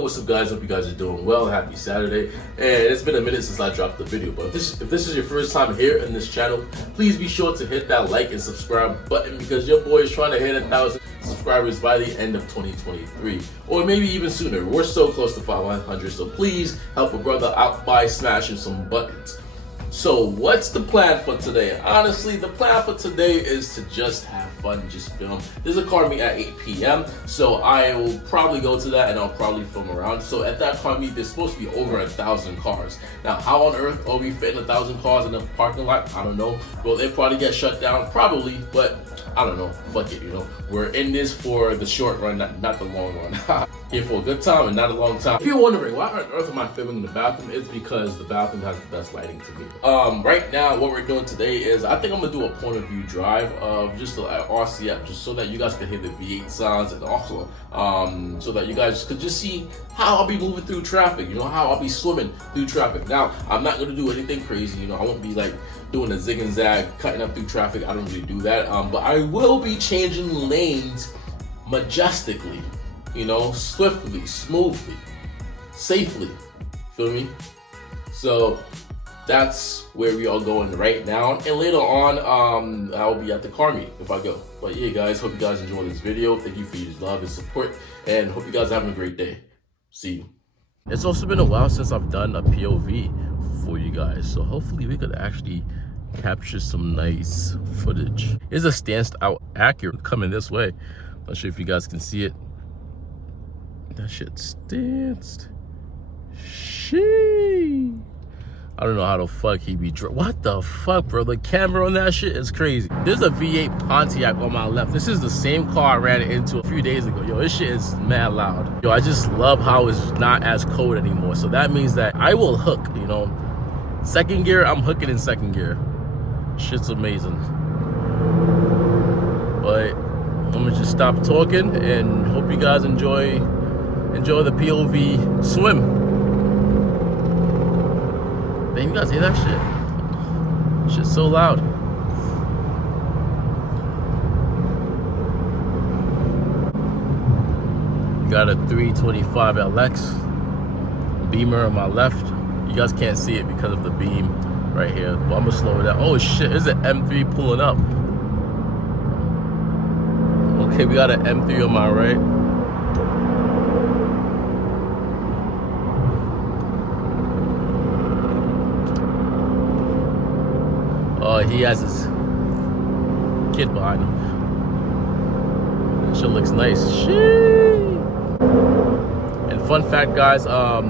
Yo, what's up guys? Hope you guys are doing well. Happy Saturday. And it's been a minute since I dropped the video, but if this is your first time here in this channel, please be sure to hit that like and subscribe button because your boy is trying to hit 1,000 subscribers by the end of 2023, or maybe even sooner. We're so close to 500, so please help a brother out by smashing some buttons. So what's the plan for today? Honestly, the plan for today is to just have fun, just film. There's a car meet at 8 p.m. so I will probably go to that and I'll probably film around. So at that car meet, there's supposed to be over 1,000 cars. Now, how on earth are we fitting 1,000 cars in a parking lot? I don't know. Will they probably get shut down? Probably, but I don't know. Fuck it, you know. We're in this for the short run, not the long run. Here for a good time and not a long time. If you're wondering why on earth am I filming in the bathroom, it's because the bathroom has the best lighting to me. Right now, what we're doing today is I think I'm gonna do a point of view drive of just the RCF, just so that you guys can hear the V8 sounds, and also so that you guys could just see how I'll be moving through traffic. You know, how I'll be swimming through traffic. Now, I'm not gonna do anything crazy. You know, I won't be like doing a zig and zag, cutting up through traffic. I don't really do that. But I will be changing lanes majestically. You know, swiftly, smoothly, safely. Feel me? So that's where we are going right now. And later on, I'll be at the car meet if I go. But yeah, guys, hope you guys enjoyed this video. Thank you for your love and support, and hope you guys are having a great day. See you. It's also been a while since I've done a POV for you guys, so hopefully we could actually capture some nice footage. Here's a stanced out Acura coming this way. Not sure if you guys can see it. That shit's stanced. Sheesh. I don't know how the fuck he be what the fuck, bro? The camera on that shit is crazy. There's a V8 Pontiac on my left. This is the same car I ran into a few days ago. Yo, this shit is mad loud. Yo, I just love how it's not as cold anymore. So that means that I will hook, you know. Second gear, I'm hooking in second gear. Shit's amazing. But I'm gonna just stop talking and hope you guys enjoy the POV swim. Man, you guys hear that shit? Shit's so loud. Got a 325 LX Beamer on my left. You guys can't see it because of the beam right here, but I'm gonna slow it down. Oh shit, there's an M3 pulling up. Okay, we got an M3 on my right. He has his kid behind him. That shit looks nice. Sheesh. And fun fact, guys, a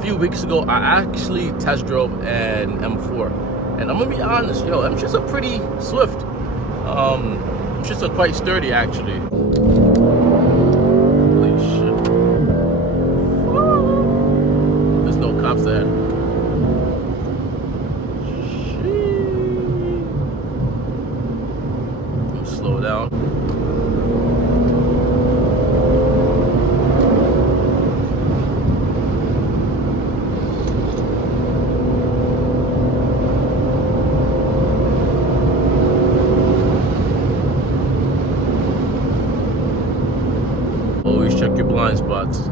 few weeks ago, I actually test drove an M4. And I'm gonna be honest, yo, M4s are pretty swift. M4s are quite sturdy, actually. Holy shit. There's no cops ahead. Slow down. Always check your blind spots.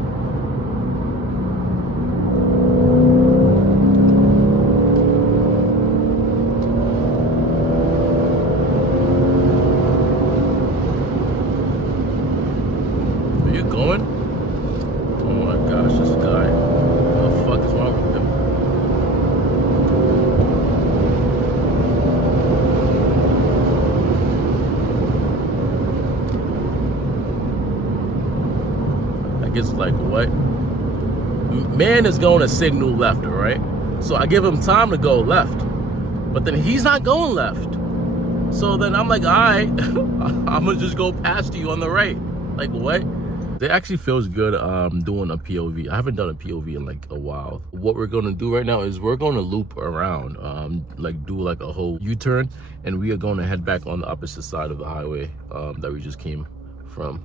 Going? Oh my gosh, this guy. What the fuck is wrong with him? I guess like what? Man is going to signal left, alright? So I give him time to go left. But then he's not going left. So then I'm like, alright, I'm gonna just go past you on the right. Like what? It actually feels good doing a POV. I haven't done a POV in like a while. What we're gonna do right now is we're gonna loop around, like do like a whole U-turn, and we are gonna head back on the opposite side of the highway that we just came from.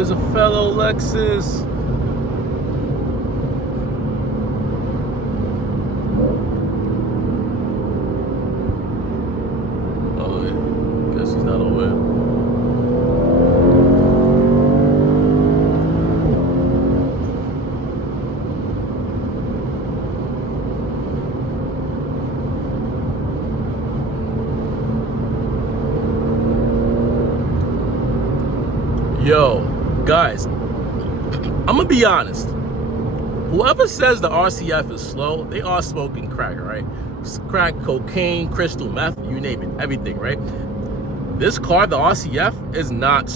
it's a fellow Lexus. Oh, yeah. Guess he's not aware. Yo, guys, I'm gonna be honest. Whoever says the RCF is slow, they are smoking crack, right? Crack, cocaine, crystal meth, you name it, everything, right? This car, the RCF, is not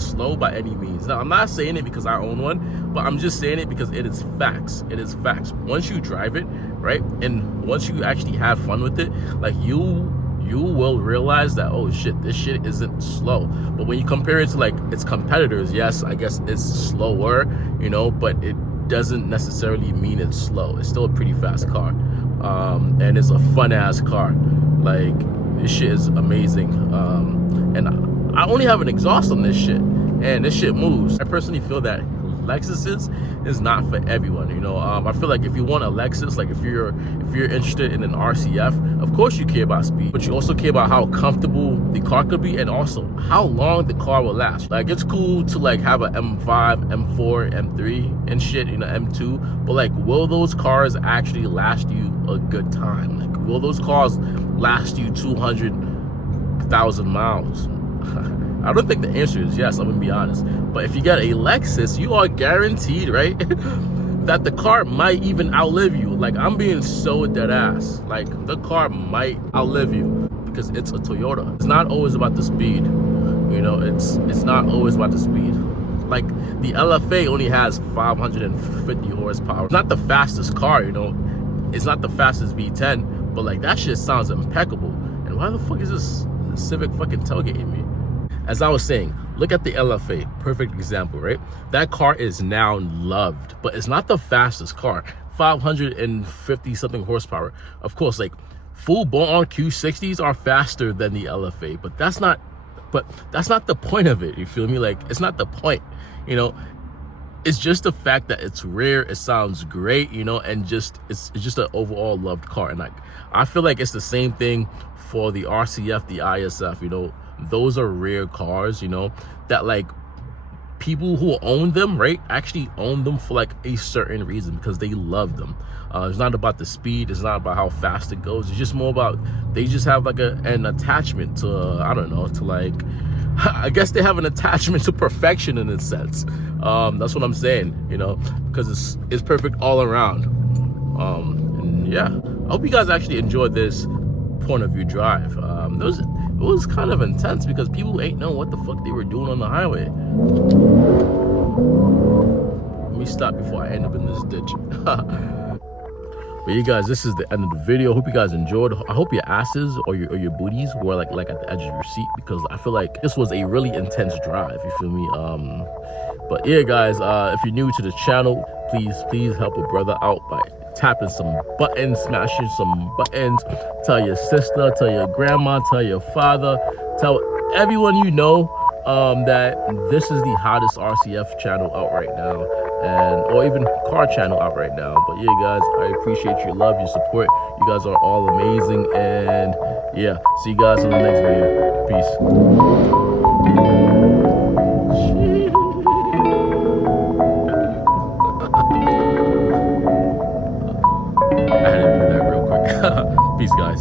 slow by any means. Now, I'm not saying it because I own one, but I'm just saying it because it is facts. It is facts. Once you drive it, right, and once you actually have fun with it, like you will realize that, oh shit, this shit isn't slow. But when you compare it to like its competitors, yes, I guess it's slower, you know, but it doesn't necessarily mean it's slow. It's still a pretty fast car, and it's a fun ass car. Like, this shit is amazing. And I only have an exhaust on this shit, and this shit moves. I personally feel that Lexuses is not for everyone, you know. I feel like if you want a Lexus, like if you're interested in an RCF, of course you care about speed, but you also care about how comfortable the car could be, and also how long the car will last. Like, it's cool to like have a M5, M4, M3 and shit, you know, M2, but like, will those cars actually last you a good time? Like, will those cars last you 200,000 miles? I don't think the answer is yes, I'm gonna be honest. But if you get a Lexus, you are guaranteed, right, that the car might even outlive you. Like, I'm being so dead ass. Like, the car might outlive you because it's a Toyota. It's not always about the speed, you know. It's not always about the speed. Like, the LFA only has 550 horsepower. It's not the fastest car, you know. It's not the fastest V10, but like, that shit sounds impeccable. And why the fuck is this Civic fucking tailgating me? As I was saying, look at the LFA, perfect example, right? That car is now loved, but it's not the fastest car. 550 something horsepower. Of course, like, full bore-on Q60s are faster than the LFA, but that's not the point of it. You feel me? Like, it's not the point, you know. It's just the fact that it's rare, it sounds great, you know, and just it's just an overall loved car. And like, I feel like it's the same thing for the RCF, the ISF, you know. Those are rare cars, you know, that like people who own them, right, actually own them for like a certain reason, because they love them. It's not about the speed, it's not about how fast it goes, it's just more about, they just have like an attachment to I don't know, to like, I guess they have an attachment to perfection in a sense. That's what I'm saying, you know, because it's perfect all around. And yeah, I hope you guys actually enjoyed this point of view drive. It was kind of intense because people ain't know what the fuck they were doing on the highway. Let me stop before I end up in this ditch. But you guys, this is the end of the video. Hope you guys enjoyed. I hope your asses or your booties were like at the edge of your seat, because I feel like this was a really intense drive, you feel me? But yeah, guys, if you're new to the channel, please help a brother out by tapping some buttons, smashing some buttons. Tell your sister, tell your grandma, tell your father, tell everyone you know that this is the hottest RCF channel out right now, or even car channel out right now. But yeah, guys, I appreciate your love, your support. You guys are all amazing, and yeah, see you guys in the next video. Peace. I had to do that real quick. Peace, guys.